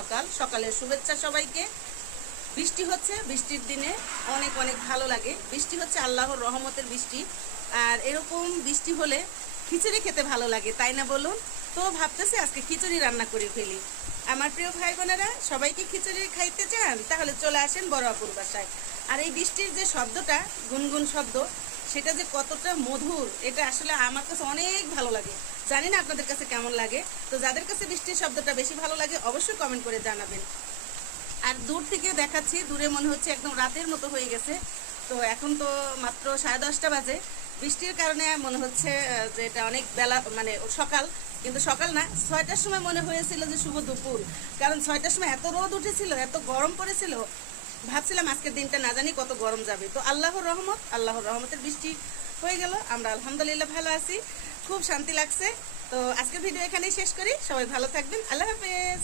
সকাল সকালের শুভেচ্ছা সবাইকে। বৃষ্টি হচ্ছে, বৃষ্টির দিনে অনেক অনেক ভালো লাগে। বৃষ্টি হচ্ছে আল্লাহর রহমতের বৃষ্টি, আর এরকম বৃষ্টি হলে খিচুড়ি খেতে ভালো লাগে, তাই না বলুন? তো ভাবতেছি আজকে খিচুড়ি রান্না করে ফেলি। আমার প্রিয় ভাই বোনেরা, সবাইকে খিচুড়ি খাইতে চান? তাহলে চলে আসেন বড় আপুর বাসায়। আর এই বৃষ্টির যে শব্দটা, গুনগুন শব্দ, সেটা যে কতটা মধুর, এটা আসলে আমার কাছে অনেক ভালো লাগে। জানি না আপনাদের কাছে কেমন লাগে। তো যাদের কাছে বৃষ্টির শব্দটা বেশি ভালো লাগে অবশ্যই কমেন্ট করে জানাবেন। আর দূর থেকে দেখাচ্ছি, দূরে মনে হচ্ছে একদম রাতের মতো হয়ে গেছে। তো এখন তো মাত্র 10:30 বাজে। বৃষ্টির কারণে মনে হচ্ছে যে এটা অনেক বেলা, মানে সকাল, কিন্তু সকাল না। 6টার সময় মনে হয়েছিল যে শুভ দুপুর, কারণ 6টার সময় এত রোদ উঠেছিল, এত গরম পড়েছিল। ভাবছিলাম আজকের দিনটা না জানি কত গরম যাবে। তো আল্লাহর রহমত, আল্লাহর রহমতের বৃষ্টি হয়ে গেল। আমরা আলহামদুলিল্লাহ ভালো আছি, খুব শান্তি লাগছে। তো আজকের ভিডিও এখানেই শেষ করি। সবাই ভালো থাকবেন, আল্লাহ হাফেজ।